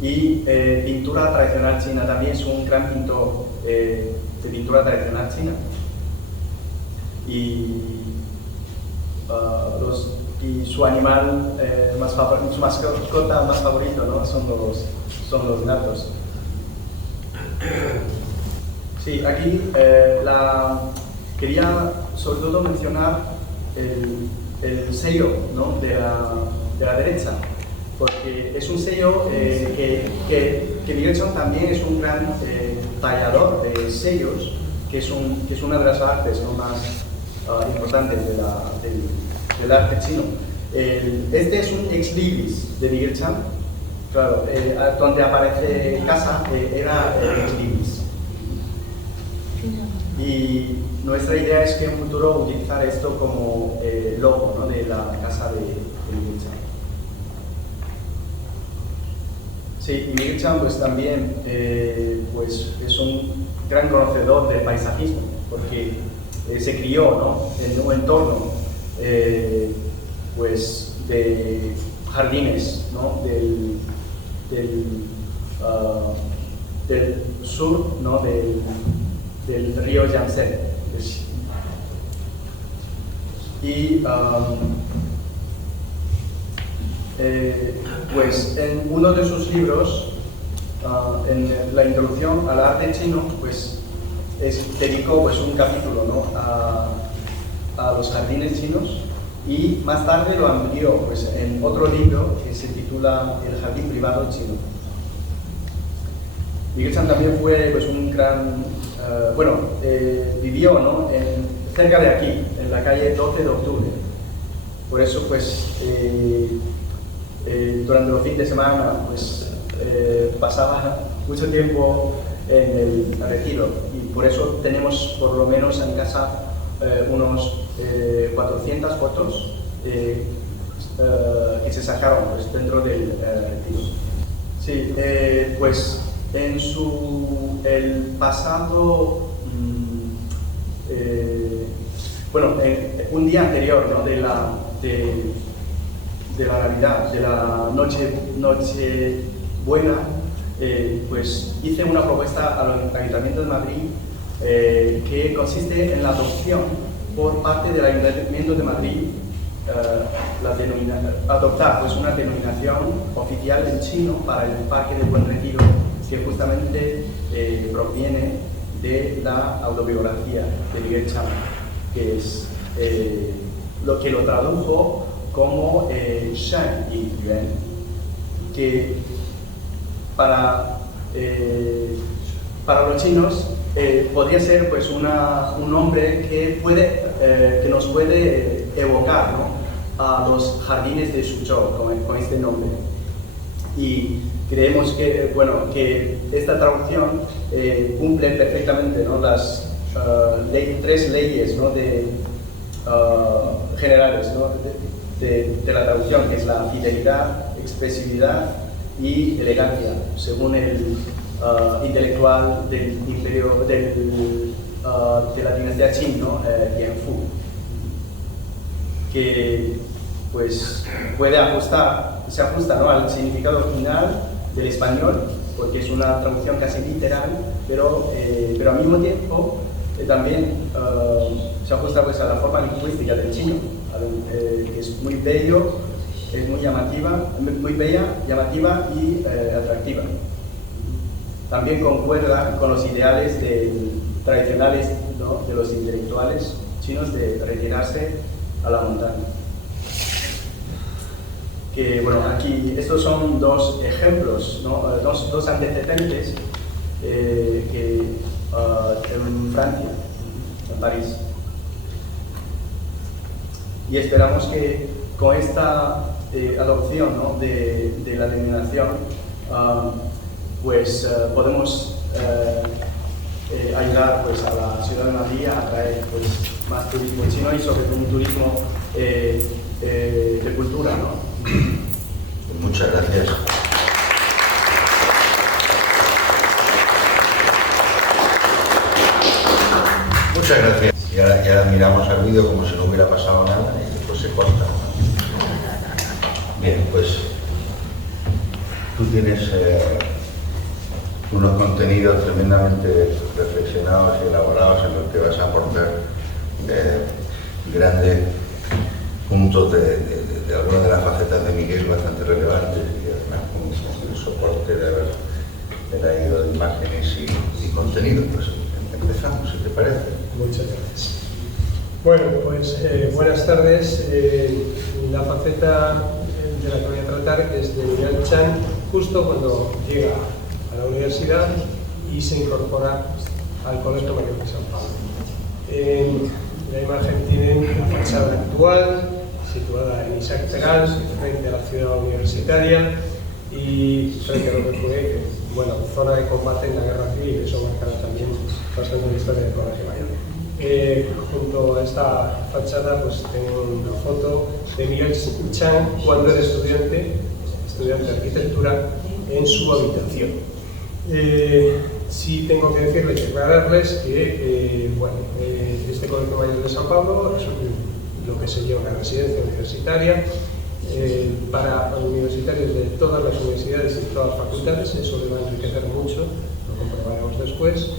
Y pintura tradicional china, también es un gran pintor de pintura tradicional china. Y, y su animal su mascota más favorito, ¿no? son los gatos. Sí, aquí quería sobre todo mencionar el sello, ¿no? de la derecha, porque es un sello que Miguel Chang también es un gran tallador de sellos, que es una de las artes, ¿no? más importantes del arte chino. Este es un ex libris de Miguel Chang, claro, donde aparece casa era ex libris. Y nuestra idea es que en un futuro utilizar esto como logo, ¿no? de la casa de Miguel Chang. Sí, y Miguel Chang pues, también pues, es un gran conocedor del paisajismo, porque se crió, ¿no? en un entorno pues, de jardines, ¿no? del sur, ¿no? del río Yangtze. Y pues en uno de sus libros, en la introducción al arte chino, pues dedicó pues, un capítulo, ¿no? a los jardines chinos, y más tarde lo amplió pues, en otro libro que se titula El jardín privado chino. Miguel Chang también fue pues, un gran, vivió, ¿no? cerca de aquí, en la calle 12 de octubre. Por eso, pues, durante los fines de semana, pues, pasaba mucho tiempo en el retiro, y por eso tenemos por lo menos en casa unos 400 fotos que se sacaron pues, dentro del retiro. Sí, pues en el pasado, un día anterior, ¿no? de la Navidad, de la noche buena, pues hice una propuesta al Ayuntamiento de Madrid que consiste en la adopción por parte del Ayuntamiento de Madrid, adoptar pues, una denominación oficial en chino para el Parque del Buen Retiro, que justamente proviene de la autobiografía de Miguel Chang, que es lo que lo tradujo como Shan y Yuan, que para los chinos podría ser pues, un nombre que nos puede evocar, ¿no? a los jardines de Suzhou con este nombre. Y creemos que, que esta traducción cumple perfectamente, ¿no? las tres leyes, ¿no? generales, ¿no? de la traducción, que es la fidelidad, expresividad y elegancia, según el intelectual del imperio de la dinastía Qin, ¿no? Tianfu, que pues se ajusta, ¿no? al significado final del español, porque es una traducción casi literal, pero al mismo tiempo también se ajusta pues, a la forma lingüística del chino, que es muy bello, es muy bella, llamativa y atractiva. También concuerda con los ideales tradicionales, ¿no? de los intelectuales chinos de retirarse a la montaña. Que, aquí estos son dos ejemplos, ¿no? dos antecedentes en Francia, en París. Y esperamos que con esta adopción, ¿no? de la denominación, podemos ayudar pues, a la ciudad de Madrid a atraer pues, más turismo chino y sobre todo un turismo de cultura, ¿no? Muchas gracias. Muchas gracias. Y ahora miramos al vídeo como si no hubiera pasado nada y después se corta. Bien, pues tú tienes unos contenidos tremendamente reflexionados y elaborados en los que vas a aportar grandes puntos de algunas de las facetas de Miguel bastante relevantes y además con el soporte de haber traído de imágenes y contenidos. Pues empezamos, si te parece. Muchas gracias. Bueno, pues buenas tardes. La faceta de la que voy a tratar es de Miguel Chan, justo cuando llega a la universidad y se incorpora al Colegio Mayor de San Pablo. La imagen tiene la fachada actual, situada en Isaac Peral, frente a la ciudad universitaria y frente a lo que fue, bueno, zona de combate en la guerra civil. Eso marcará también bastante la historia del Colegio Mayor. Junto a esta fachada pues tengo una foto de Miguel Chan cuando era estudiante de arquitectura en su habitación. Sí tengo que decirles y aclararles que este Colegio Mayor de San Pablo es lo que sería una residencia universitaria para universitarios de todas las universidades y todas las facultades. Eso le va a enriquecer mucho, lo comprobaremos después.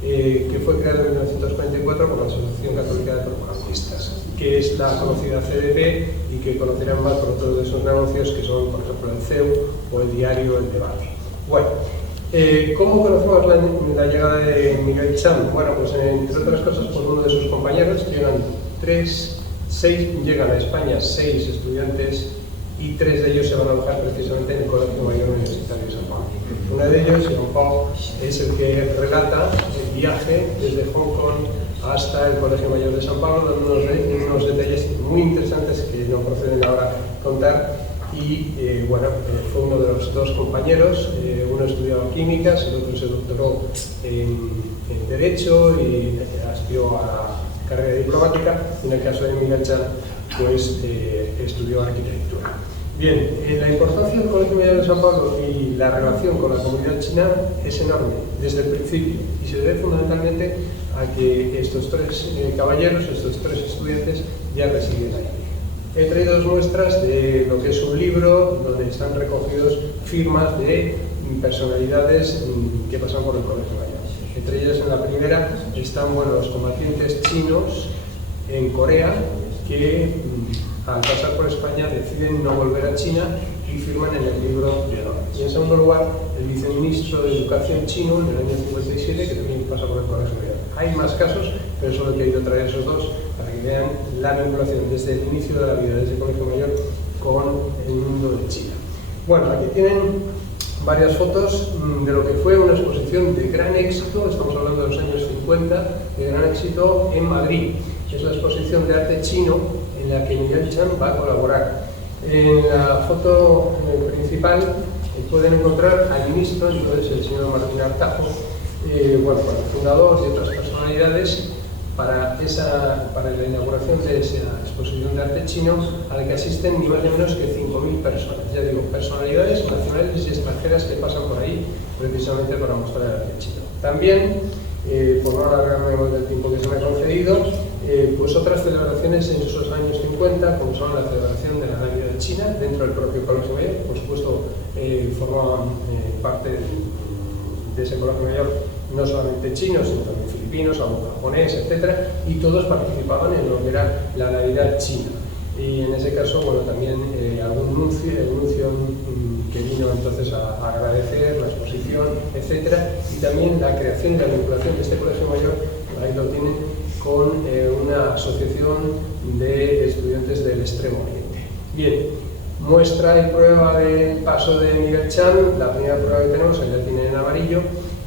Que fue creado en 1944 por la Asociación Católica de Propagandistas, que es la conocida CDP y que conocerán más por todos esos negocios que son, por ejemplo, el CEU o el diario El Debate. Bueno, ¿cómo conocemos la llegada de Miguel Chan? Bueno, pues entre otras cosas por uno de sus compañeros. Llegan a España 6 estudiantes y 3 de ellos se van a alojar precisamente en el Colegio Mayor Universitario de San Pablo. Uno de ellos, Jean Pau, es el que relata el viaje desde Hong Kong hasta el Colegio Mayor de San Pablo, dando unos detalles muy interesantes que no proceden ahora contar. Y fue uno de los 2 compañeros. Uno estudiaba químicas, el otro se doctoró en Derecho y aspiró a la carrera diplomática. Y en el caso de Miguel Chan, pues estudió arquitectura. Bien, la importancia del Colegio Mayor de San Pablo y la relación con la comunidad china es enorme desde el principio y se debe fundamentalmente a que estos 3 caballeros, estos 3 estudiantes ya residen ahí. He traído 2 muestras de lo que es un libro donde están recogidos firmas de personalidades que pasan por el Colegio Mayor. Entre ellas, en la primera están los combatientes chinos en Corea que al pasar por España deciden no volver a China y firman en el libro de honor. Y en segundo lugar, el viceministro de Educación chino en el año 57, que también pasa por el Colegio Mayor. Hay más casos, pero solo he querido traer esos 2 para que vean la vinculación desde el inicio de la vida de ese Colegio Mayor con el mundo de China. Bueno, aquí tienen varias fotos de lo que fue una exposición de gran éxito. Estamos hablando de los años 50, de gran éxito en Madrid. Es la exposición de arte chino en la que Miguel Chan va a colaborar. En la foto principal pueden encontrar al ministro, entonces el señor Martín Artajo, el fundador y otras personalidades para la inauguración de esa exposición de arte chino, a la que asisten ni más ni menos que 5.000 personas. Ya digo, personalidades nacionales y extranjeras que pasan por ahí precisamente para mostrar el arte chino. También, por no alargarme más del tiempo que se me ha concedido, pues otras celebraciones en esos años 50, como son la celebración de la Navidad de China dentro del propio Colegio Mayor. Por supuesto, formaban parte de ese Colegio Mayor no solamente chinos, sino también filipinos, algún japonés, etc. Y todos participaban en lo que era la Navidad china. Y en ese caso, también algún nuncio que vino entonces a agradecer la exposición, etc. Y también la creación y la vinculación de este Colegio Mayor, ahí lo tienen, con una asociación de estudiantes del Extremo Oriente. Bien, muestra y prueba del paso de Miguel Chan. La primera prueba que tenemos, ahí la tienen en amarillo,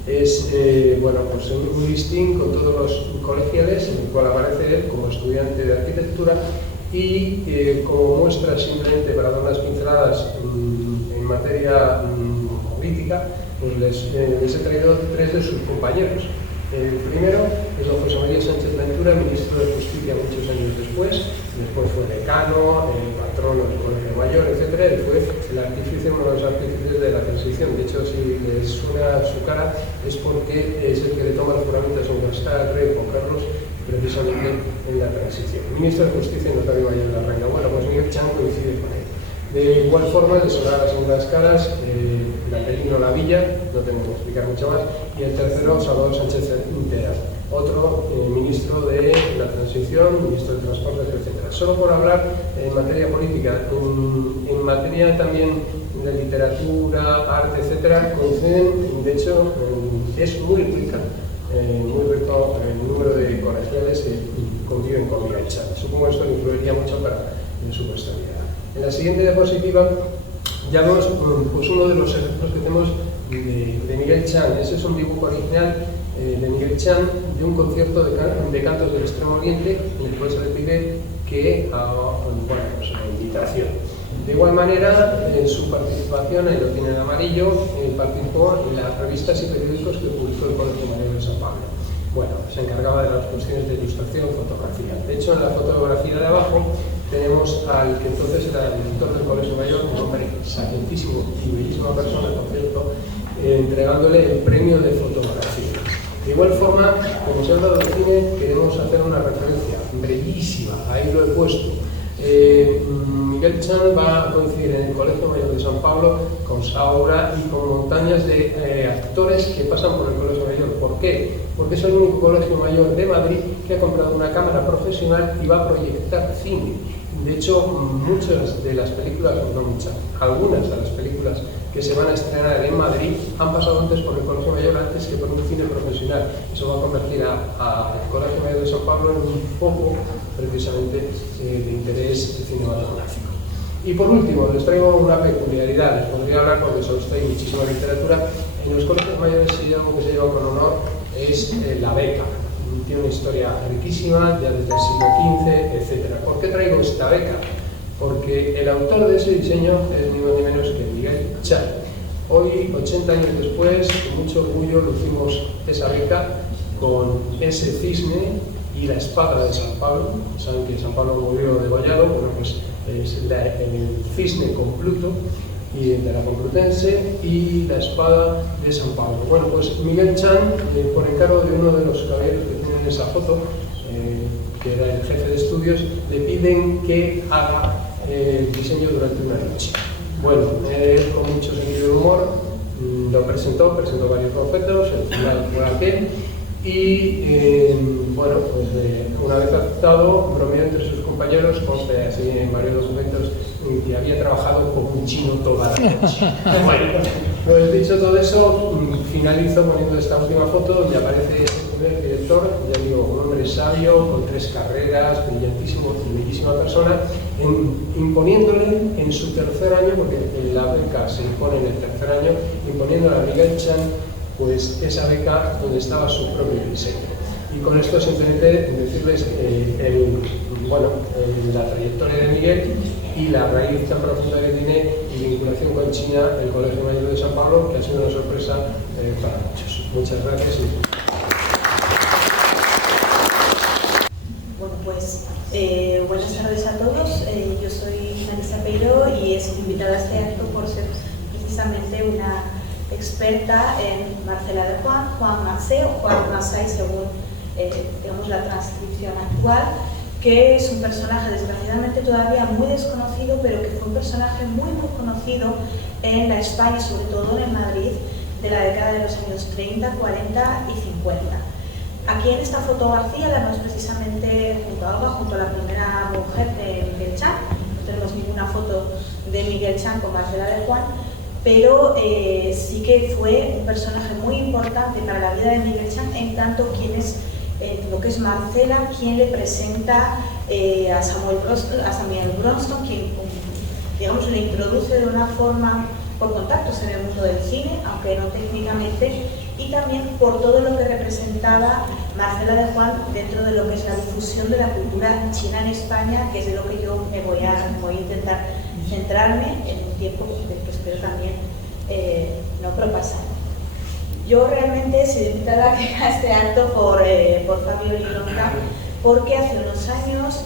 es un listín con todos los colegiales en el cual aparece él como estudiante de arquitectura y como muestra simplemente para dar unas pinceladas en materia política, pues les he traído 3 de sus compañeros. El primero es don José María Sánchez Ventura, ministro de Justicia muchos años después fue decano, patrono del Colegio Mayor, etc. Y fue el artífice, uno de los artífices de la transición. De hecho, si les suena su cara, es porque es el que le toma el juramento a su majestad el rey Juan Carlos, precisamente en la transición. Ministro de Justicia y notario mayor de la Reina. Bueno, pues Miguel Chan coincide con él. De igual forma, les sonará las segundas caras, Natalino Lavilla, no tengo que explicar mucho más, y el tercero, Salvador Sánchez Intera, otro ministro de la Transición, ministro de Transportes, etc. Solo por hablar en materia política, en materia también de literatura, arte, etc., coinciden, de hecho, es muy rico el número de colegiales que conviven con Miguel Chan. Supongo que esto influiría mucho para su posteridad. En la siguiente diapositiva ya vemos pues uno de los ejemplos que tenemos de Miguel Chan. Ese es un dibujo original de Miguel Chan de un concierto de cantos del Extremo Oriente, en el cual se le pide que bueno, pues una invitación. De igual manera, en su participación, ahí lo tiene en amarillo, participó en las revistas y periódicos que publicó el Colegio Mayor de San Pablo. Bueno, se encargaba de las cuestiones de ilustración, fotografía. De hecho, en la fotografía de abajo tenemos al que entonces era el director del Colegio Mayor, un hombre sapientísimo y bellísima persona, por cierto, entregándole el premio de fotografía. De igual forma, como se ha hablado del cine, queremos hacer una referencia bellísima, ahí lo he puesto. Miguel Chan va a coincidir en el Colegio Mayor de San Pablo con Saura y con montañas de actores que pasan por el Colegio Mayor. ¿Por qué? Porque es el único colegio mayor de Madrid que ha comprado una cámara profesional y va a proyectar cine. De hecho, muchas de las películas, no muchas, algunas de las películas que se van a estrenar en Madrid han pasado antes por el Colegio Mayor antes que por un cine profesional. Eso va a convertir al Colegio Mayor de San Pablo en un foco precisamente de interés cinematográfico. Y por último, les traigo una peculiaridad, les podría hablar porque sobre esto hay muchísima literatura. En los colegios mayores algo que se lleva con honor es la beca. Tiene una historia riquísima, ya desde el siglo XV, etc. ¿Por qué traigo esta beca? Porque el autor de ese diseño es ni más ni menos que Miguel Chan. Hoy, 80 años después, con mucho orgullo lucimos esa beca con ese cisne y la espada de San Pablo. Saben que San Pablo murió degollado, bueno, pues es el cisne con Pluto y de la Complutense y la espada de San Pablo. Bueno, pues Miguel Chan, por encargo de uno de los caballeros que tienen esa foto, que era el jefe de estudios, le piden que haga el diseño durante una noche. Bueno, él con mucho sentido de humor lo presentó varios objetos, el final fue aquel, y bueno, pues una vez aceptado, bromeó entre sus compañeros, conste así en varios documentos, que había trabajado como un chino toda la noche. Bueno, pues dicho todo eso, finalizo poniendo esta última foto donde aparece el primer director, ya digo, un hombre sabio, con 3 carreras, brillantísimo y bellísima persona, imponiéndole en su tercer año, porque la beca se impone en el tercer año, imponiéndole a Miguel Chan pues esa beca donde estaba su propio diseño. Y con esto simplemente decirles la trayectoria de Miguel y la raíz tan profunda que tiene y vinculación con China, el Colegio Mayor de San Pablo, que ha sido una sorpresa para muchos. Muchas gracias. Bueno, pues buenas tardes a todos. Yo soy Marisa Peiró y he sido invitada a este acto por ser precisamente una experta en Marcela de Juan Macé o Juan Masay según digamos, la transcripción actual, que es un personaje desgraciadamente todavía muy desconocido, pero que fue un personaje muy conocido en la España, sobre todo en Madrid, de la década de los años 30, 40 y 50. Aquí en esta fotografía la vemos precisamente junto a Olga, junto a la primera mujer de Miguel Chan. No tenemos ninguna foto de Miguel Chan con Marcela de Juan, pero sí que fue un personaje muy importante para la vida de Miguel Chan, en tanto quien es lo que es Marcela, quien le presenta a Samuel Bronston, quien digamos, le introduce de una forma por contactos en el mundo del cine, aunque no técnicamente, y también por todo lo que representaba Marcela de Juan dentro de lo que es la difusión de la cultura china en España, que es de lo que yo me voy a intentar centrarme en un tiempo del que espero también no propasar. Yo realmente he sido invitada a este acto por Fabio Lironca, porque hace unos años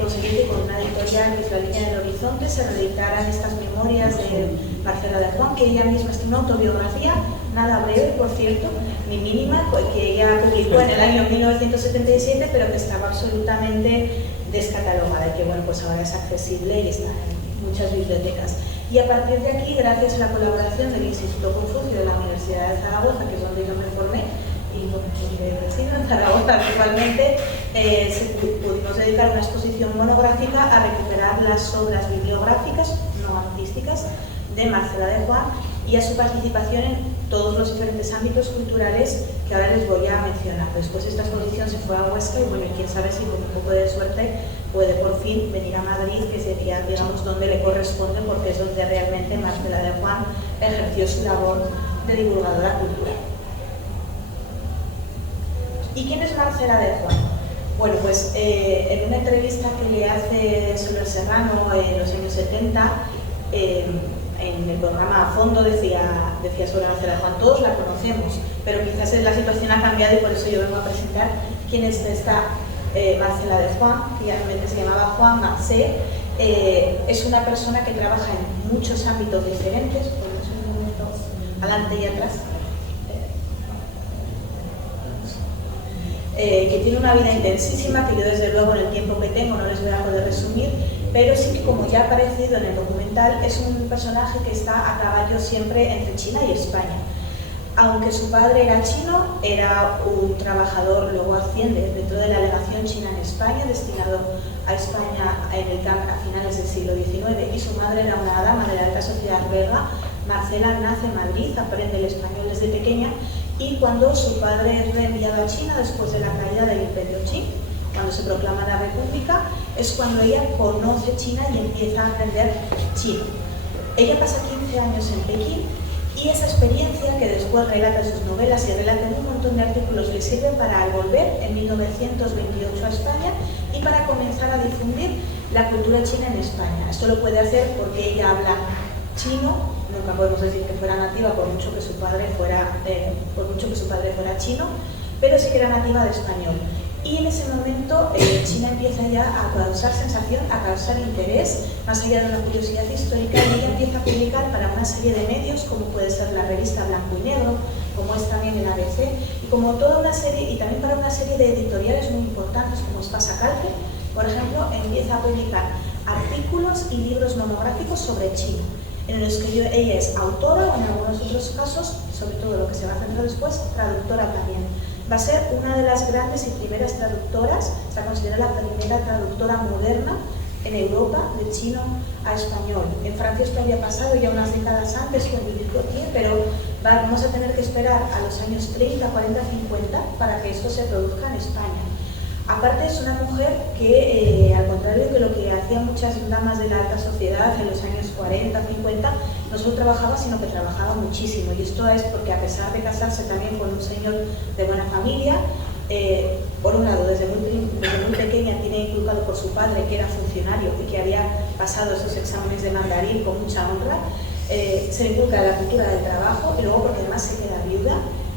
conseguí que con una editorial, que es La Línea del Horizonte, se reeditaran estas memorias de Marcela de Juan, que ella misma es una autobiografía, nada breve, por cierto, ni mínima, que ella publicó en el año 1977, pero que estaba absolutamente descatalogada y que bueno, pues ahora es accesible y está en muchas bibliotecas. Y a partir de aquí, gracias a la colaboración del Instituto Confucio de la Universidad de Zaragoza, que es donde yo me formé, y donde resido en Zaragoza actualmente, pudimos dedicar una exposición monográfica a recuperar las obras bibliográficas, no artísticas, de Marcela de Juan y a su participación en todos los diferentes ámbitos culturales que ahora les voy a mencionar. Después esta exposición se fue a Huesca y bueno, quién sabe si con un poco de suerte puede por fin venir a Madrid, que sería, digamos, donde le corresponde, porque es donde realmente Marcela de Juan ejerció su labor de divulgadora cultural. ¿Y quién es Marcela de Juan? Bueno, pues en una entrevista que le hace Soler Serrano en los años 70, en el programa A Fondo decía sobre Marcela de Juan: todos la conocemos, pero quizás la situación ha cambiado y por eso yo vengo a presentar quién es esta Marcela de Juan, que realmente se llamaba Juan Marcé. Es una persona que trabaja en muchos ámbitos diferentes, ponemos un momento adelante y atrás, que tiene una vida intensísima, que yo desde luego en el tiempo que tengo no les voy a poder resumir, pero sí que, como ya ha aparecido en el documental, es un personaje que está a caballo siempre entre China y España. Aunque su padre era chino, era un trabajador, luego asciende dentro de la legación china en España, destinado a España en el camp a finales del siglo XIX, y su madre era una dama de la alta sociedad belga. Marcela nace en Madrid, aprende el español desde pequeña, y cuando su padre es reenviado a China después de la caída del Imperio Qing, cuando se proclama la República, es cuando ella conoce China y empieza a aprender chino. Ella pasa 15 años en Pekín, y esa experiencia, que después relata en sus novelas y relata en un montón de artículos, le sirve para, al volver en 1928 a España y para comenzar a difundir la cultura china en España. Esto lo puede hacer porque ella habla chino, nunca podemos decir que fuera nativa por mucho que su padre fuera chino, pero sí que era nativa de español. Y en ese momento China empieza ya a causar sensación, a causar interés, más allá de una curiosidad histórica, y ella empieza a publicar para una serie de medios, como puede ser la revista Blanco y Negro, como es también el ABC, y como toda una serie, y también para una serie de editoriales muy importantes, como es Pasacalpe, por ejemplo, empieza a publicar artículos y libros monográficos sobre China, en los que ella es autora, o en algunos otros casos, sobre todo lo que se va a centrar después, traductora también. Va a ser una de las grandes y primeras traductoras, se considera la primera traductora moderna en Europa de chino a español. En Francia esto había pasado ya unas décadas antes con Judith Gautier, pero vamos a tener que esperar a los años 30, 40, 50 para que esto se produzca en España. Aparte, es una mujer que, al contrario de lo que hacían muchas damas de la alta sociedad en los años 40, 50, no solo trabajaba, sino que trabajaba muchísimo. Y esto es porque, a pesar de casarse también con un señor de buena familia, por un lado, desde muy pequeña tiene inculcado por su padre, que era funcionario y que había pasado esos exámenes de mandarín con mucha honra, se le inculca la cultura del trabajo, y luego porque además se queda viuda,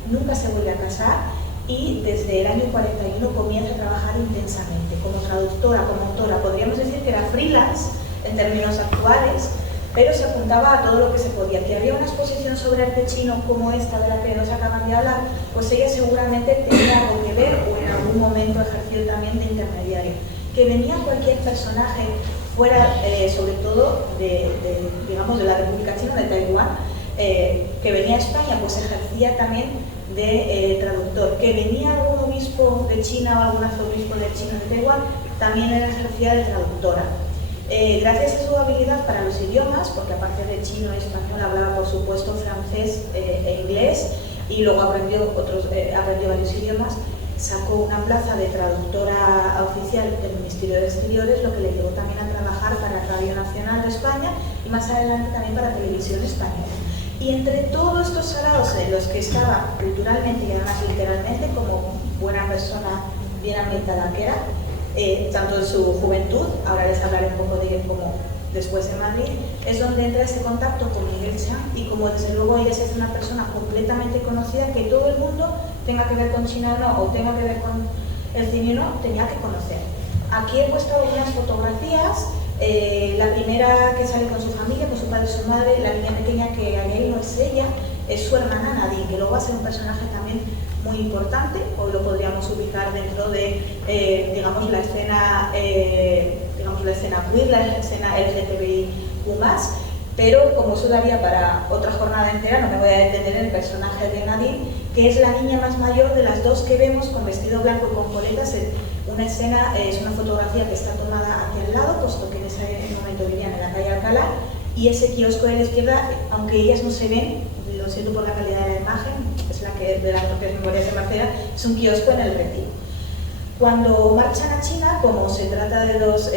nunca se vuelve a casar, y desde el año 41 comienza a trabajar intensamente como traductora, como autora. Podríamos decir que era freelance en términos actuales, pero se apuntaba a todo lo que se podía. Que había una exposición sobre arte chino como esta de la que nos acaban de hablar, pues ella seguramente tenía algo que ver, o en algún momento ejerció también de intermediario. Que venía cualquier personaje fuera, sobre todo digamos, de la República China, de Taiwán, que venía a España, pues ejercía también de traductor. Que venía algún obispo de China o algún arzobispo de China de Taiwán, también era ejercía de traductora. Gracias a su habilidad para los idiomas, porque aparte de chino y español hablaba por supuesto francés e inglés, y luego aprendió varios idiomas, sacó una plaza de traductora oficial del Ministerio de Exteriores, lo que le llevó también a trabajar para Radio Nacional de España y más adelante también para Televisión Española. Y entre todos estos saraos en los que estaba culturalmente y además literalmente, como buena persona bien ambientada que era, tanto en su juventud, ahora les hablaré un poco de cómo después en Madrid, es donde entra ese contacto con Miguel Chang, y como desde luego ella es una persona completamente conocida, que todo el mundo, tenga que ver con China o no, o tenga que ver con el cine o no, tenía que conocer. Aquí he puesto algunas fotografías. La primera que sale con su familia, con su padre y su madre, la niña pequeña que ahí no es ella, es su hermana Nadine, que luego va a ser un personaje también muy importante. Hoy lo podríamos ubicar dentro de, digamos, la escena queer, la escena LGTBIQ+, pero como eso daría para otra jornada entera, no me voy a detener en el personaje de Nadine, que es la niña más mayor de las dos que vemos con vestido blanco y con coletas. Una escena, es una fotografía que está tomada aquí al lado, puesto que en ese momento vivían en la calle Alcalá, y ese kiosco de la izquierda, aunque ellas no se ven, lo siento por la calidad de la imagen, es la que de las propias memorias de Marcela, es un kiosco en el Retiro. Cuando marchan a China, como se trata de dos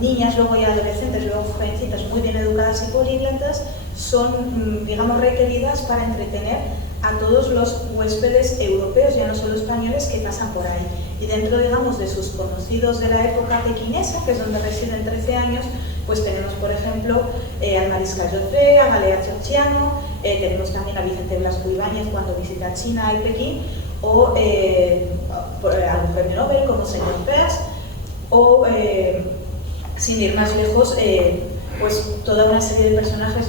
niñas, luego ya adolescentes, luego jovencitas muy bien educadas y políglotas, son, digamos, requeridas para entretener a todos los huéspedes europeos, ya no solo españoles, que pasan por ahí. Y dentro, digamos, de sus conocidos de la época pequinesa, que es donde residen 13 años, pues tenemos, por ejemplo, al Mariscal Joffre, a Galeazzo Chiano, tenemos también a Vicente Blasco Ibáñez cuando visita China y Pekín, o algún premio Nobel como señor Peas, o sin ir más lejos, pues toda una serie de personajes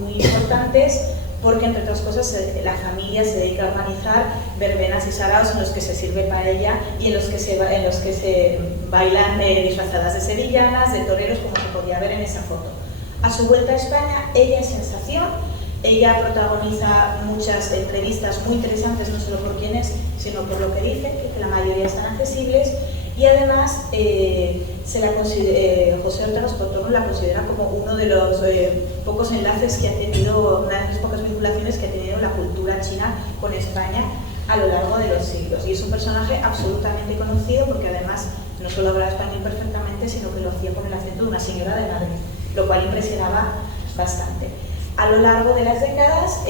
muy importantes, porque entre otras cosas la familia se dedica a organizar verbenas y saraos en los que se sirve paella y en los que se bailan disfrazadas de sevillanas, de toreros, como se podía ver en esa foto. A su vuelta a España, ella es sensación. Ella protagoniza muchas entrevistas muy interesantes, no solo por quién es, sino por lo que dice, que la mayoría están accesibles, y además José Ortega Escotono la considera como uno de los pocos enlaces que ha tenido, una de las pocas vinculaciones que ha tenido la cultura china con España a lo largo de los siglos. Y es un personaje absolutamente conocido porque además no solo hablaba español perfectamente, sino que lo hacía con el acento de una señora de Madrid, lo cual impresionaba bastante. A lo largo de las décadas,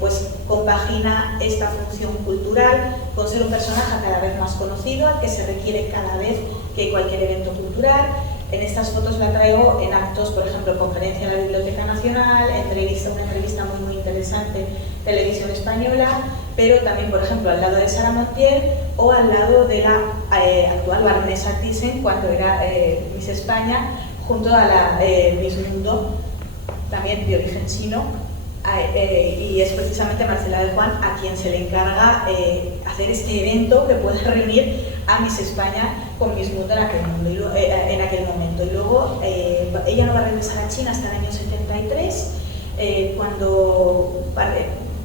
pues compagina esta función cultural con ser un personaje cada vez más conocido, al que se requiere cada vez que cualquier evento cultural. En estas fotos la traigo en actos, por ejemplo, conferencia en la Biblioteca Nacional, una entrevista muy interesante, Televisión Española, pero también, por ejemplo, al lado de Sara Montiel o al lado de la actual baronesa Thyssen, cuando era Miss España, junto a la Miss Mundo, también de origen chino, y es precisamente Marcela de Juan a quien se le encarga hacer este evento que puede reunir a Miss España con Miss Mundo en aquel momento. Y luego ella no va a regresar a China hasta el año 73, cuando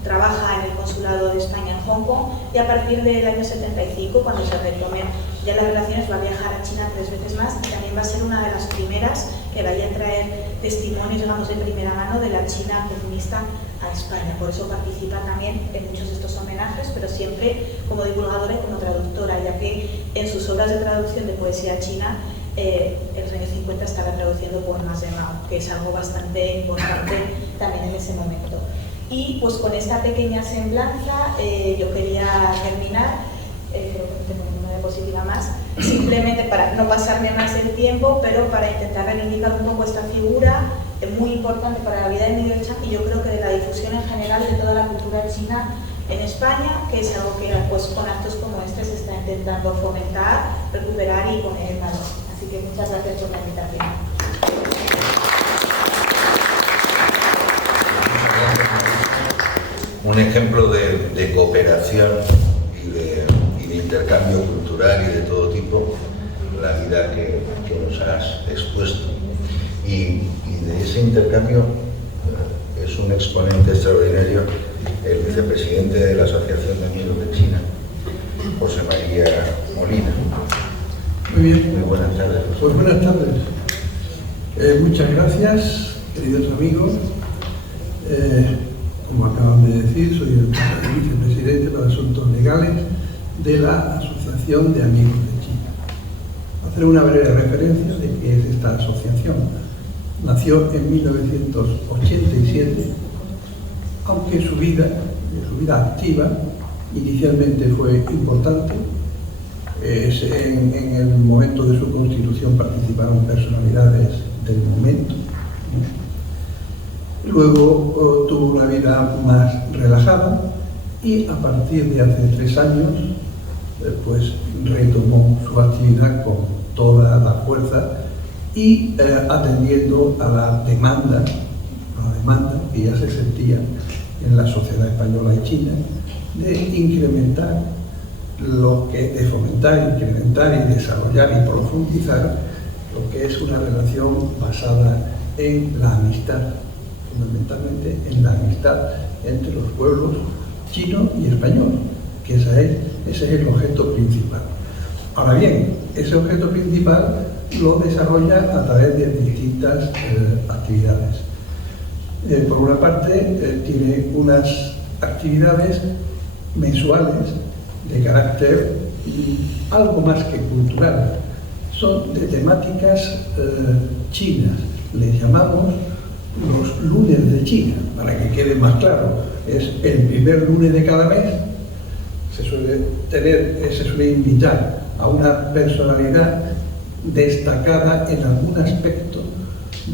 trabaja en el consulado de España en Hong Kong, y a partir del año 75, cuando se retomen ya las relaciones, va a viajar a China 3 veces más, y también va a ser una de las primeras que vaya a traer testimonios, digamos, de primera mano de la China comunista a España. Por eso participa también en muchos de estos homenajes, pero siempre como divulgadora y como traductora, ya que en sus obras de traducción de poesía china, en los años 50 estaba traduciendo poemas de Mao, que es algo bastante importante también en ese momento. Y pues con esta pequeña semblanza yo quería terminar, creo que no tengo ninguna diapositiva más, simplemente para no pasarme más el tiempo, pero para intentar reivindicar un poco esta figura muy importante para la vida de Miguel Chang, y yo creo que de la difusión en general de toda la cultura china en España, que es algo que pues con actos como este se está intentando fomentar, recuperar y poner en valor. Así que muchas gracias por la invitación. Un ejemplo de cooperación y de intercambio cultural y de todo tipo, la vida que nos has expuesto. Y de ese intercambio es un exponente extraordinario el vicepresidente de la Asociación de Amigos de China, José María Molina. Muy bien. Muy buenas tardes. Pues buenas tardes. Muchas gracias, queridos amigos. Como acaban de decir, soy el vicepresidente para Asuntos Legales de la Asociación de Amigos de China. Hacer una breve referencia de qué es esta asociación. Nació en 1987, aunque su vida activa inicialmente fue importante. En el momento de su constitución participaron personalidades del momento. Luego tuvo una vida más relajada y a partir de hace 3 años pues retomó su actividad con toda la fuerza y atendiendo a la demanda que ya se sentía en la sociedad española y china de incrementar de fomentar, incrementar y desarrollar y profundizar lo que es una relación basada en la amistad, fundamentalmente en la amistad entre los pueblos chino y español, que ese es el objeto principal. Ahora bien, ese objeto principal lo desarrolla a través de distintas actividades. Por una parte, tiene unas actividades mensuales de carácter algo más que cultural. Son de temáticas chinas. Les llamamos los lunes de China, para que quede más claro. Es el primer lunes de cada mes. Se suele invitar a una personalidad destacada en algún aspecto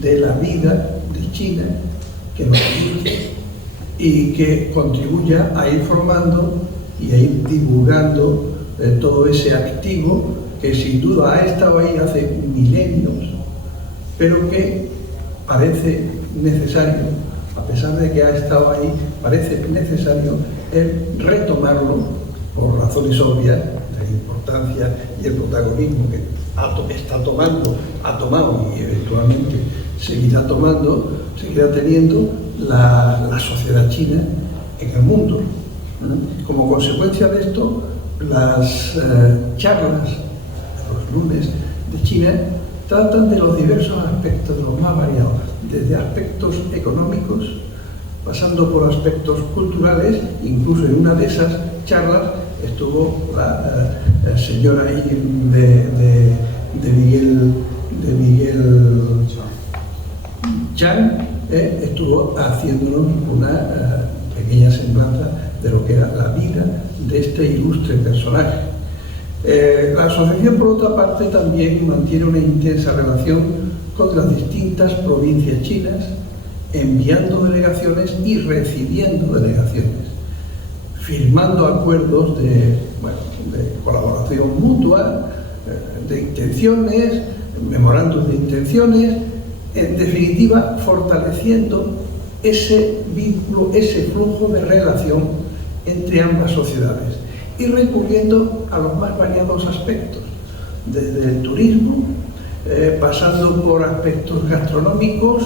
de la vida de China que nos guste y que contribuya a ir formando y a ir divulgando todo ese activo que sin duda ha estado ahí hace milenios, pero que parece necesario, a pesar de que ha estado ahí, parece necesario el retomarlo por razones obvias, la importancia y el protagonismo que ha tomado y eventualmente seguirá teniendo la sociedad china en el mundo. Como consecuencia de esto, las charlas de los lunes de China tratan de los diversos aspectos, de los más variados, desde aspectos económicos, pasando por aspectos culturales. Incluso en una de esas charlas estuvo la señora de Miguel Chang, estuvo haciéndonos una pequeña semblanza de lo que era la vida de este ilustre personaje. La asociación, por otra parte, también mantiene una intensa relación con las distintas provincias chinas, enviando delegaciones y recibiendo delegaciones, firmando acuerdos de colaboración mutua, de intenciones, memorandos de intenciones, en definitiva, fortaleciendo ese vínculo, ese flujo de relación entre ambas sociedades y recurriendo a los más variados aspectos, desde el turismo, pasando por aspectos gastronómicos,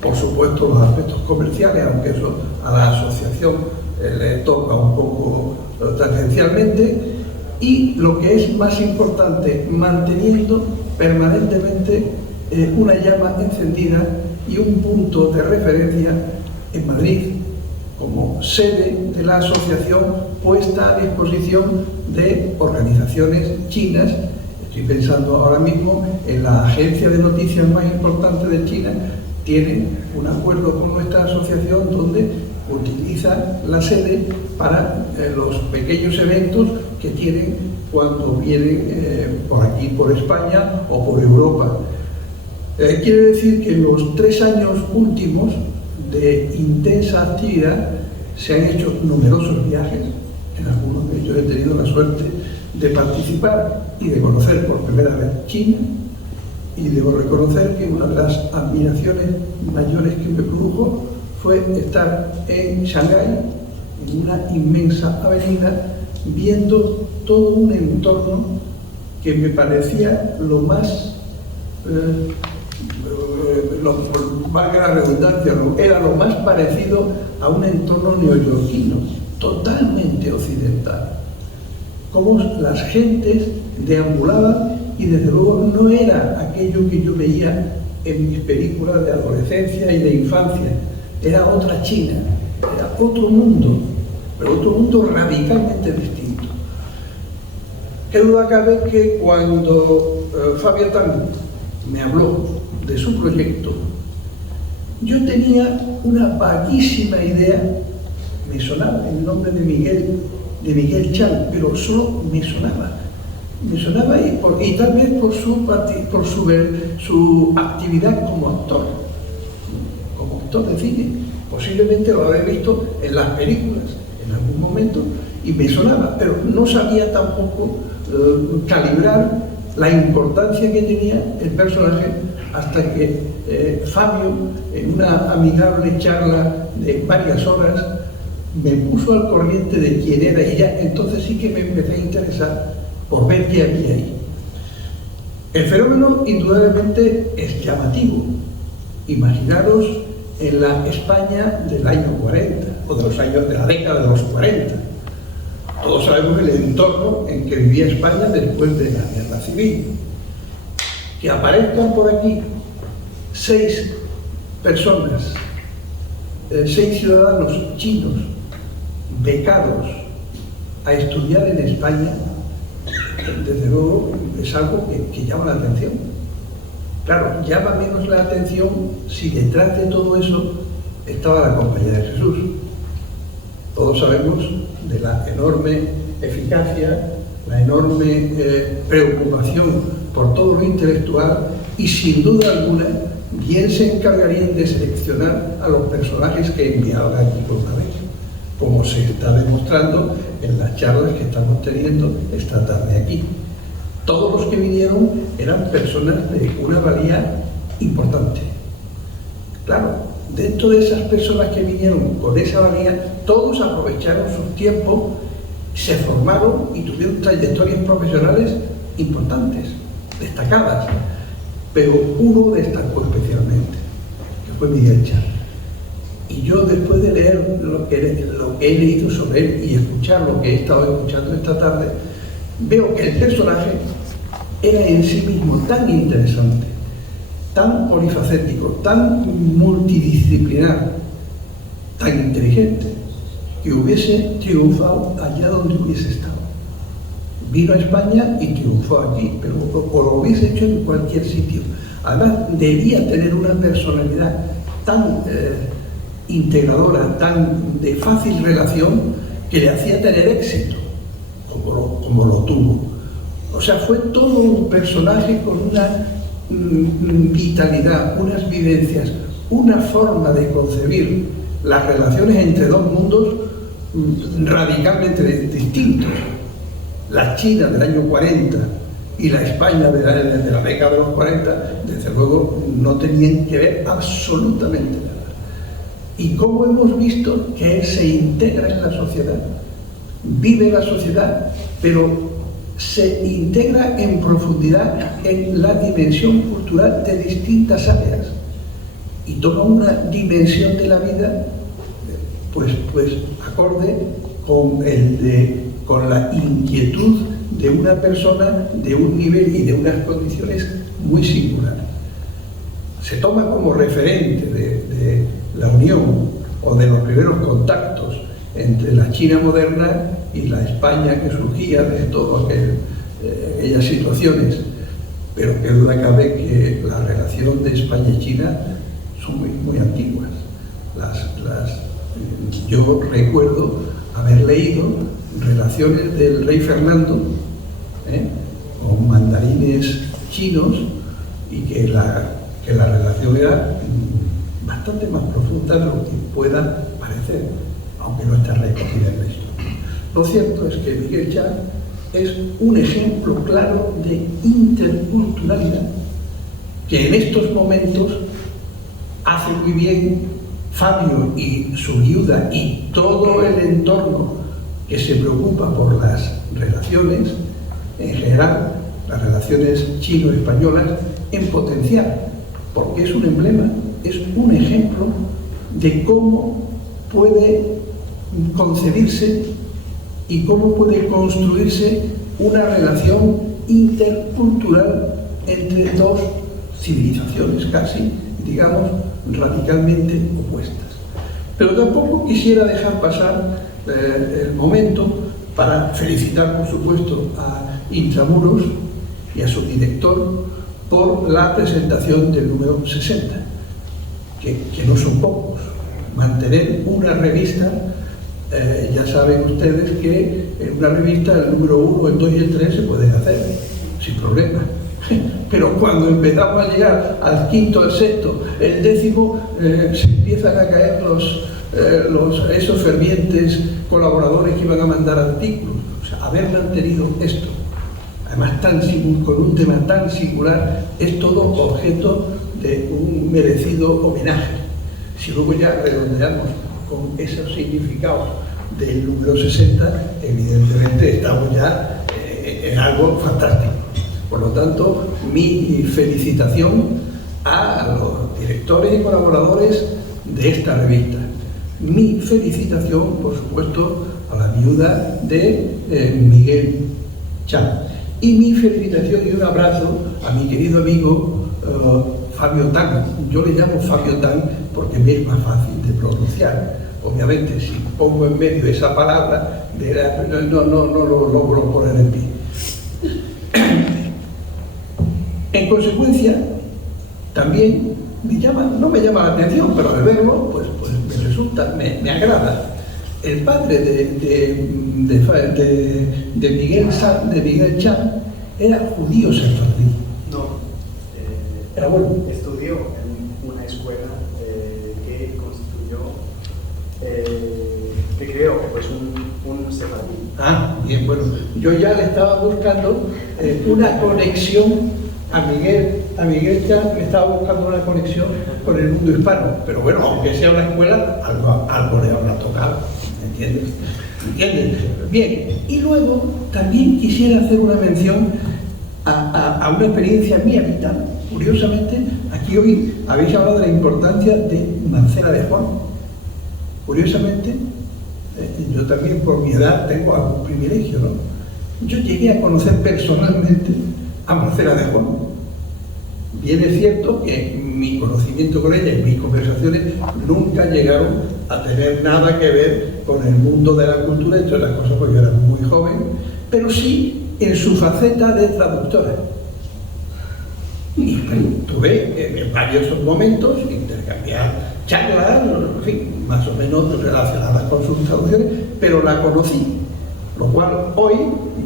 por supuesto los aspectos comerciales, aunque eso a la asociación le toca un poco tangencialmente, y lo que es más importante, manteniendo permanentemente una llama encendida y un punto de referencia en Madrid como sede de la asociación, puesta a disposición de organizaciones chinas. Estoy pensando ahora mismo en la agencia de noticias más importante de China. Tienen un acuerdo con nuestra asociación donde utiliza la sede para los pequeños eventos que tienen cuando vienen por aquí, por España o por Europa. Quiere decir que en los 3 años últimos de intensa actividad se han hecho numerosos viajes. En algunos de ellos he tenido la suerte de participar y de conocer por primera vez China, y debo reconocer que una de las admiraciones mayores que me produjo fue estar en Shanghái, en una inmensa avenida, viendo todo un entorno que me parecía lo más, valga la redundancia, era lo más parecido a un entorno neoyorquino, totalmente occidental. Cómo las gentes deambulaban, y desde luego no era aquello que yo veía en mis películas de adolescencia y de infancia. Era otra China, era otro mundo, pero otro mundo radicalmente distinto. Qué duda cabe que cuando Fabio Tang me habló de su proyecto, yo tenía una vaguísima idea, me sonaba el nombre de Miguel Chang, pero solo me sonaba y tal vez por su actividad como actor de cine. Posiblemente lo habré visto en las películas en algún momento y me sonaba, pero no sabía tampoco calibrar la importancia que tenía el personaje hasta que Fabio, en una amigable charla de varias horas, me puso al corriente de quién era, y ya entonces sí que me empecé a interesar por ver qué había ahí. El fenómeno indudablemente es llamativo Imaginaros en la España del año 40, o de la década de los 40. Todos sabemos el entorno en que vivía España después de la guerra civil. Que aparezcan por aquí 6 personas, 6 ciudadanos chinos becados a estudiar en España, desde luego es algo que llama la atención. Claro, llama menos la atención si detrás de todo eso estaba la Compañía de Jesús. Todos sabemos de la enorme eficacia, la enorme preocupación por todo lo intelectual, y sin duda alguna bien se encargarían de seleccionar a los personajes que enviaban aquí por una vez, como se está demostrando en las charlas que estamos teniendo esta tarde aquí. Todos los que vinieron eran personas de una valía importante. Claro, dentro de esas personas que vinieron con esa valía, todos aprovecharon sus tiempos, se formaron y tuvieron trayectorias profesionales importantes, destacadas, pero uno destacó especialmente, que fue Miguel Char. Y yo, después de leer lo que he leído sobre él y escuchar lo que he estado escuchando esta tarde, veo que el personaje era en sí mismo tan interesante, tan polifacético, tan multidisciplinar, tan inteligente, que hubiese triunfado allá donde hubiese estado. Vino a España y triunfó aquí, pero o lo hubiese hecho en cualquier sitio. Además, debía tener una personalidad tan integradora, tan de fácil relación, que le hacía tener éxito, como lo tuvo. O sea, fue todo un personaje con una vitalidad, unas vivencias, una forma de concebir las relaciones entre dos mundos radicalmente distintos. La China del año 40 y la España de la década de los 40, desde luego, no tenían que ver absolutamente nada. Y cómo hemos visto que él se integra en la sociedad, vive la sociedad, pero se integra en profundidad en la dimensión cultural de distintas áreas y toma una dimensión de la vida pues acorde con la inquietud de una persona de un nivel y de unas condiciones muy singulares. Se toma como referente de la unión o de los primeros contactos entre la China moderna y la España que surgía de todas aquellas situaciones, pero que duda cabe que la relación de España y China son muy antiguas. Yo recuerdo haber leído relaciones del rey Fernando con mandarines chinos, y que la relación era bastante más profunda de lo que pueda parecer, aunque no está recogida en la historia. Lo cierto es que Miguel Char es un ejemplo claro de interculturalidad que en estos momentos hace muy bien Fabio y su viuda y todo el entorno que se preocupa por las relaciones, en general, las relaciones chino-españolas, en potenciar, porque es un emblema, es un ejemplo de cómo puede concebirse y cómo puede construirse una relación intercultural entre dos civilizaciones casi, digamos, radicalmente opuestas. Pero tampoco quisiera dejar pasar el momento para felicitar, por supuesto, a Intramuros y a su director por la presentación del número 60, que no son pocos. Mantener una revista, ya saben ustedes que en una revista el número 1, el 2 y el 3 se pueden hacer sin problema. Pero cuando empezamos a llegar al quinto, al sexto, el décimo, se empiezan a caer esos fervientes colaboradores que iban a mandar artículos. O sea, haber mantenido esto, además con un tema tan singular, es todo objeto de un merecido homenaje. Si luego ya redondeamos con esos significados del número 60, evidentemente estamos ya en algo fantástico. Por lo tanto, mi felicitación a los directores y colaboradores de esta revista. Mi felicitación, por supuesto, a la viuda de Miguel Chan. Y mi felicitación y un abrazo a mi querido amigo Fabio Tan. Yo le llamo Fabio Tan porque me es más fácil de pronunciar. Obviamente, si pongo en medio esa palabra, no lo logro poner en pie. En consecuencia, también no me llama la atención, pero al verlo, pues me resulta, me agrada. El padre de Miguel Chan era judío sefardí. No, Era bueno. estudió en una escuela que construyó, que creó pues un sefardí. Ah, bien, bueno. Yo ya le estaba buscando una conexión a Miguel Chan, le estaba buscando una conexión con el mundo hispano. Pero bueno, aunque sea una escuela, algo le habrá tocado. ¿Entiendes? Bien, y luego también quisiera hacer una mención a una experiencia mía vital. Curiosamente, aquí hoy habéis hablado de la importancia de Marcela de Juan. Curiosamente, yo también por mi edad tengo algún privilegio, ¿no? Yo llegué a conocer personalmente a Marcela de Juan. Bien es cierto que mi conocimiento con ella y mis conversaciones nunca llegaron a tener nada que ver con el mundo de la cultura, entre otras cosas porque yo era muy joven, pero sí en su faceta de traductora. Y tuve en varios momentos intercambiar charlas, en fin, más o menos relacionadas con sus traducciones, pero la conocí, lo cual hoy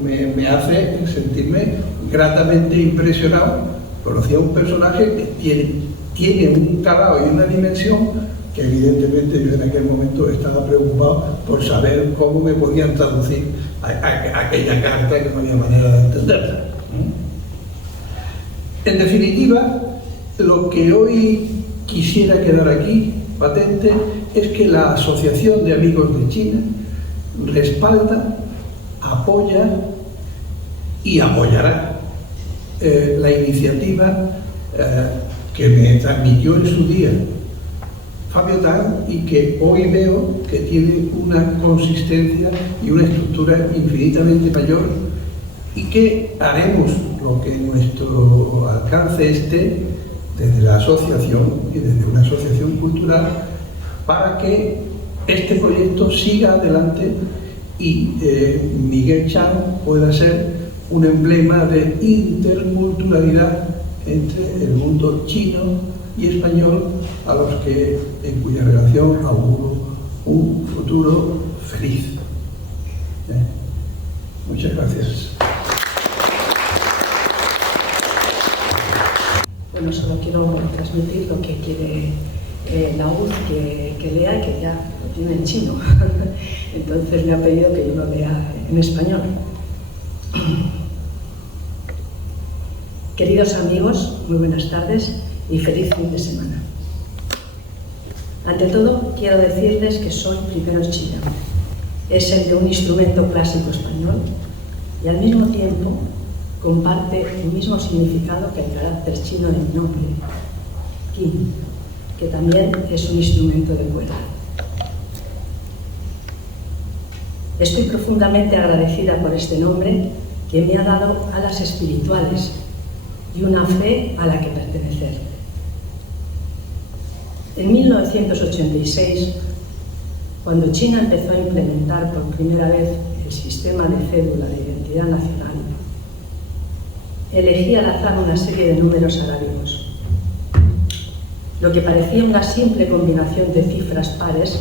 me hace sentirme gratamente impresionado. Conocí a un personaje que tiene un calado y una dimensión que evidentemente yo en aquel momento estaba preocupado por saber cómo me podían traducir aquella carta que no había manera de entenderla. En definitiva, lo que hoy quisiera quedar aquí patente es que la Asociación de Amigos de China respalda, apoya y apoyará la iniciativa que me transmitió en su día Fabio Tan y que hoy veo que tiene una consistencia y una estructura infinitamente mayor y que haremos lo que en nuestro alcance esté desde la asociación y desde una asociación cultural para que este proyecto siga adelante y Miguel Chan pueda ser un emblema de interculturalidad entre el mundo chino y español, a los que en cuya relación auguro un futuro feliz. Muchas gracias. Bueno, solo quiero transmitir lo que quiere la UZ que lea y que ya lo tiene en chino. Entonces me ha pedido que yo lo lea en español. Queridos amigos, muy buenas tardes y feliz fin de semana. Ante todo, quiero decirles que soy primero chino. Es el de un instrumento clásico español y al mismo tiempo comparte el mismo significado que el carácter chino de mi nombre, Qin, que también es un instrumento de cuerda. Estoy profundamente agradecida por este nombre que me ha dado alas espirituales y una fe a la que pertenecer. En 1986, cuando China empezó a implementar por primera vez el sistema de cédula de identidad nacional, elegí al azar una serie de números arábigos. Lo que parecía una simple combinación de cifras pares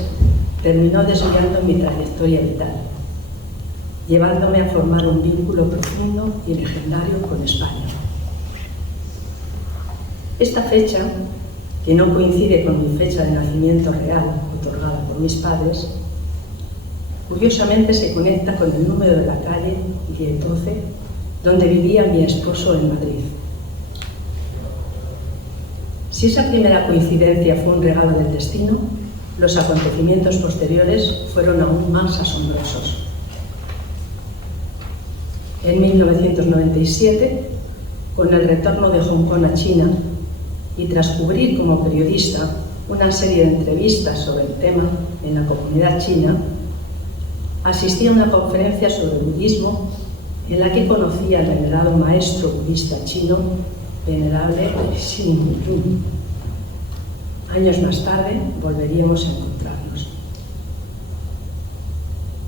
terminó desviando mi trayectoria vital, llevándome a formar un vínculo profundo y legendario con España. Esta fecha, que no coincide con mi fecha de nacimiento real, otorgada por mis padres, curiosamente se conecta con el número de la calle 1012, donde vivía mi esposo en Madrid. Si esa primera coincidencia fue un regalo del destino, los acontecimientos posteriores fueron aún más asombrosos. En 1997, con el retorno de Hong Kong a China y tras cubrir como periodista una serie de entrevistas sobre el tema en la comunidad china, asistí a una conferencia sobre budismo en la que conocí al venerado maestro budista chino, venerable Xin Yun. Años más tarde volveríamos a encontrarnos.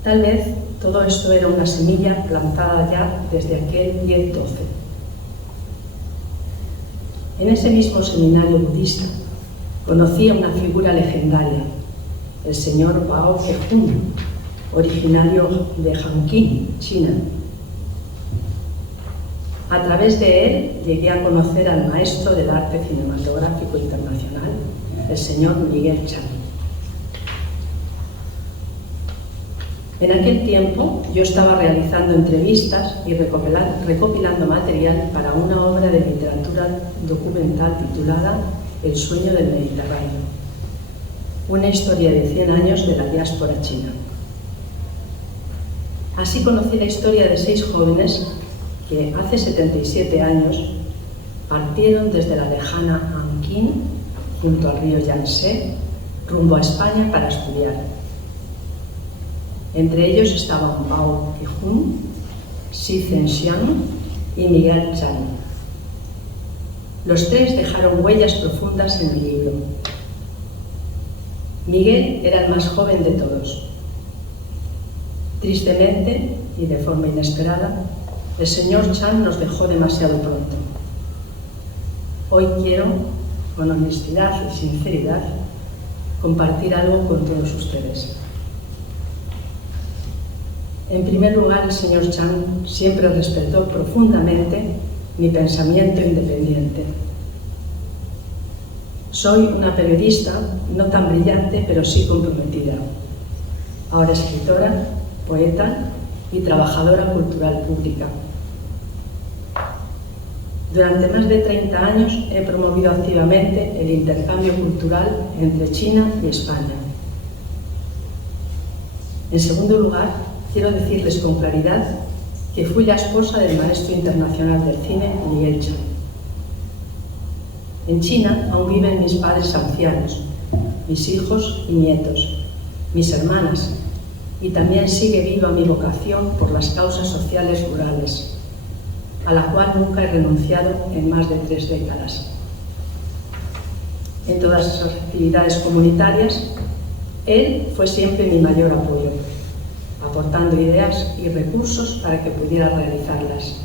Tal vez todo esto era una semilla plantada ya desde aquel 10-12. En ese mismo seminario budista conocí a una figura legendaria, el señor Bao Kejun, originario de Hanqin, China. A través de él llegué a conocer al maestro del arte cinematográfico internacional, el señor Miguel Chan. En aquel tiempo yo estaba realizando entrevistas y recopilando material para una obra de literatura documental titulada El sueño del Mediterráneo, una historia de 100 años de la diáspora china. Así conocí la historia de 6 jóvenes que hace 77 años partieron desde la lejana Hanqin, junto al río Yangtze, rumbo a España para estudiar. Entre ellos estaban Bao Kejun, Xi Zhenxiang y Miguel Chan. Los 3 dejaron huellas profundas en el libro. Miguel era el más joven de todos. Tristemente, y de forma inesperada, el señor Chan nos dejó demasiado pronto. Hoy quiero, con honestidad y sinceridad, compartir algo con todos ustedes. En primer lugar, el señor Chan siempre respetó profundamente mi pensamiento independiente. Soy una periodista no tan brillante, pero sí comprometida. Ahora escritora, poeta y trabajadora cultural pública. Durante más de 30 años he promovido activamente el intercambio cultural entre China y España. En segundo lugar, quiero decirles con claridad que fui la esposa del maestro internacional del cine, Miguel Chan. En China aún viven mis padres ancianos, mis hijos y nietos, mis hermanas, y también sigue viva mi vocación por las causas sociales rurales, a la cual nunca he renunciado en más de 3 décadas. En todas esas actividades comunitarias, él fue siempre mi mayor apoyo, aportando ideas y recursos para que pudiera realizarlas.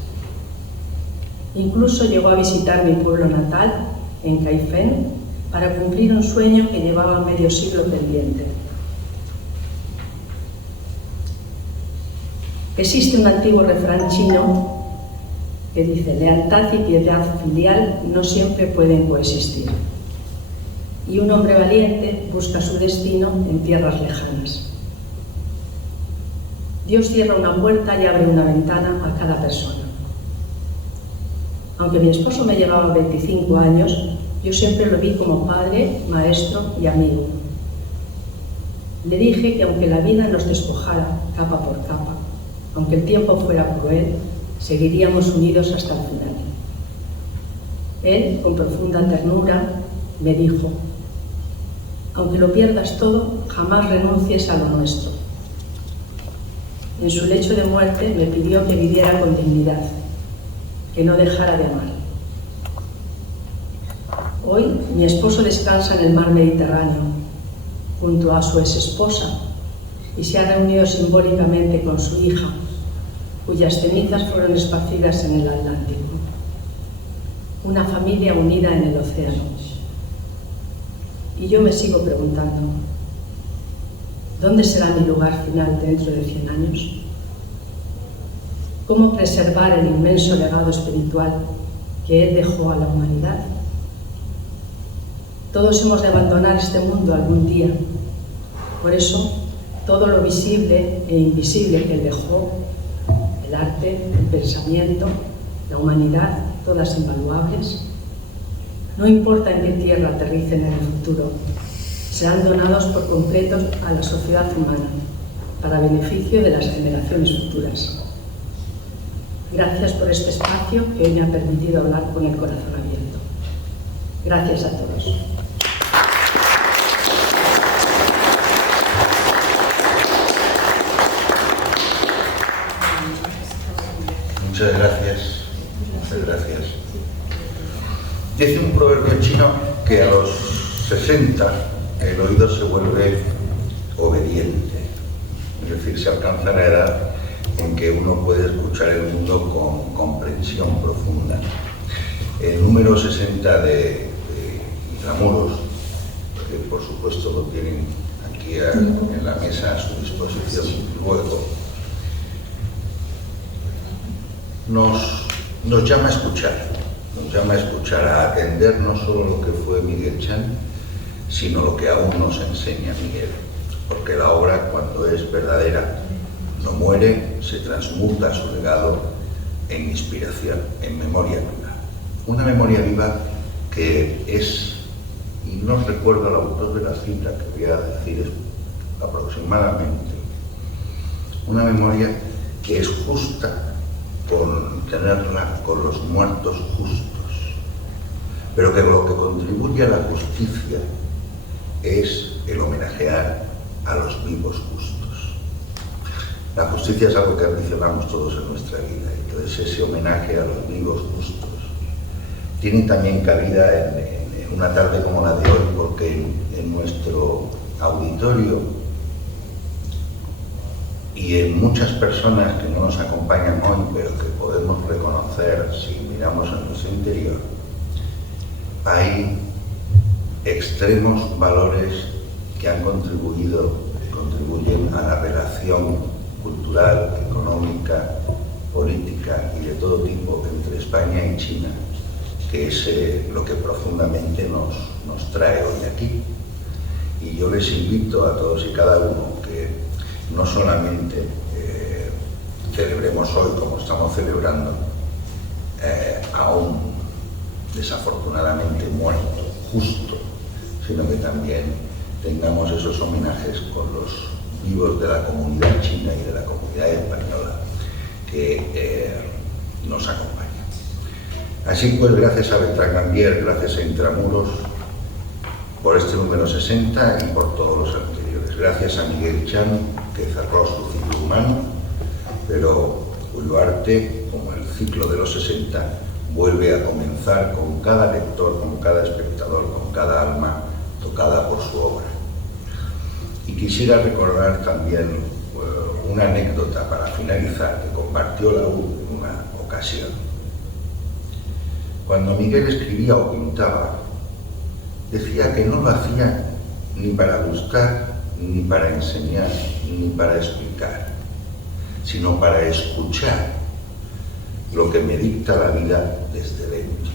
Incluso llegó a visitar mi pueblo natal, en Kaifeng, para cumplir un sueño que llevaba medio siglo pendiente. Existe un antiguo refrán chino que dice: lealtad y piedad filial no siempre pueden coexistir. Y un hombre valiente busca su destino en tierras lejanas. Dios cierra una puerta y abre una ventana a cada persona. Aunque mi esposo me llevaba 25 años, yo siempre lo vi como padre, maestro y amigo. Le dije que aunque la vida nos despojara capa por capa, aunque el tiempo fuera cruel, seguiríamos unidos hasta el final. Él, con profunda ternura, me dijo: aunque lo pierdas todo, jamás renuncies a lo nuestro. En su lecho de muerte me pidió que viviera con dignidad, que no dejara de amar. Hoy mi esposo descansa en el mar Mediterráneo, junto a su exesposa, y se ha reunido simbólicamente con su hija, cuyas cenizas fueron esparcidas en el Atlántico. Una familia unida en el océano. Y yo me sigo preguntando: ¿dónde será mi lugar final dentro de 100 años? ¿Cómo preservar el inmenso legado espiritual que él dejó a la humanidad? Todos hemos de abandonar este mundo algún día. Por eso, todo lo visible e invisible que él dejó, el arte, el pensamiento, la humanidad, todas invaluables, no importa en qué tierra aterricen en el futuro, serán donados por completo a la sociedad humana, para beneficio de las generaciones futuras. Gracias por este espacio que hoy me ha permitido hablar con el corazón abierto. Gracias a todos. Muchas gracias, muchas gracias. Dice un proverbio chino que a los 60 el oído se vuelve obediente, es decir, se alcanza la edad en que uno puede escuchar el mundo con comprensión profunda. El número 60 de Intramuros, que por supuesto lo tienen aquí en la mesa a su disposición luego, nos llama a escuchar, a atender no solo lo que fue Miguel Chan, sino lo que aún nos enseña Miguel, porque la obra, cuando es verdadera, no muere, se transmuta su legado en inspiración, en memoria viva. Una memoria viva que es, y no recuerdo al autor de la cita que voy a decir aproximadamente, una memoria que es justa con tenerla con los muertos justos, pero que lo que contribuye a la justicia es el homenajear a los vivos justos. La justicia es algo que ambicionamos todos en nuestra vida, entonces ese homenaje a los vivos justos tiene también cabida en una tarde como la de hoy, porque en nuestro auditorio y en muchas personas que no nos acompañan hoy, pero que podemos reconocer si miramos en nuestro interior, hay extremos valores que han contribuyen a la relación cultural, económica, política y de todo tipo entre España y China, que es lo que profundamente nos trae hoy aquí. Y yo les invito a todos y cada uno que no solamente celebremos hoy como estamos celebrando a un desafortunadamente muerto, justo, sino que también tengamos esos homenajes con los vivos de la comunidad china y de la comunidad española que nos acompañan. Así pues, gracias a Bertrand Gambier, gracias a Intramuros, por este número 60 y por todos los anteriores. Gracias a Miguel Chan, que cerró su ciclo humano, pero cuyo arte, como el ciclo de los 60, vuelve a comenzar con cada lector, con cada espectador, con cada alma tocada por su obra. Y quisiera recordar también una anécdota para finalizar, que compartió Laúd en una ocasión. Cuando Miguel escribía o pintaba, decía que no lo hacía ni para gustar, ni para enseñar, ni para explicar, sino para escuchar lo que me dicta la vida desde dentro.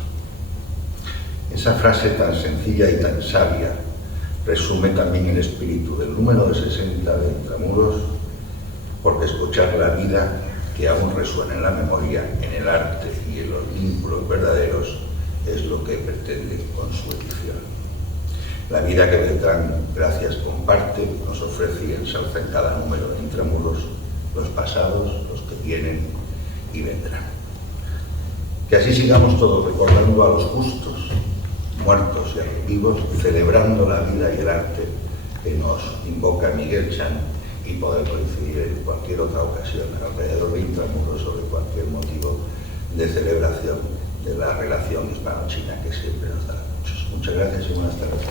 Esa frase tan sencilla y tan sabia resume también el espíritu del número 60 de Intramuros, porque escuchar la vida que aún resuena en la memoria, en el arte y en los vínculos verdaderos es lo que pretende con su edición. La vida que Bertrand, gracias, comparte, nos ofrece y ensalza en cada número de Intramuros los pasados, los que vienen y vendrán. Que así sigamos todos recordando a los justos, muertos y a los vivos, celebrando la vida y el arte que nos invoca Miguel Chan, y poder coincidir en cualquier otra ocasión alrededor de Intramuros sobre cualquier motivo de celebración de la relación hispano-china que siempre nos da muchos. Muchas gracias y buenas tardes.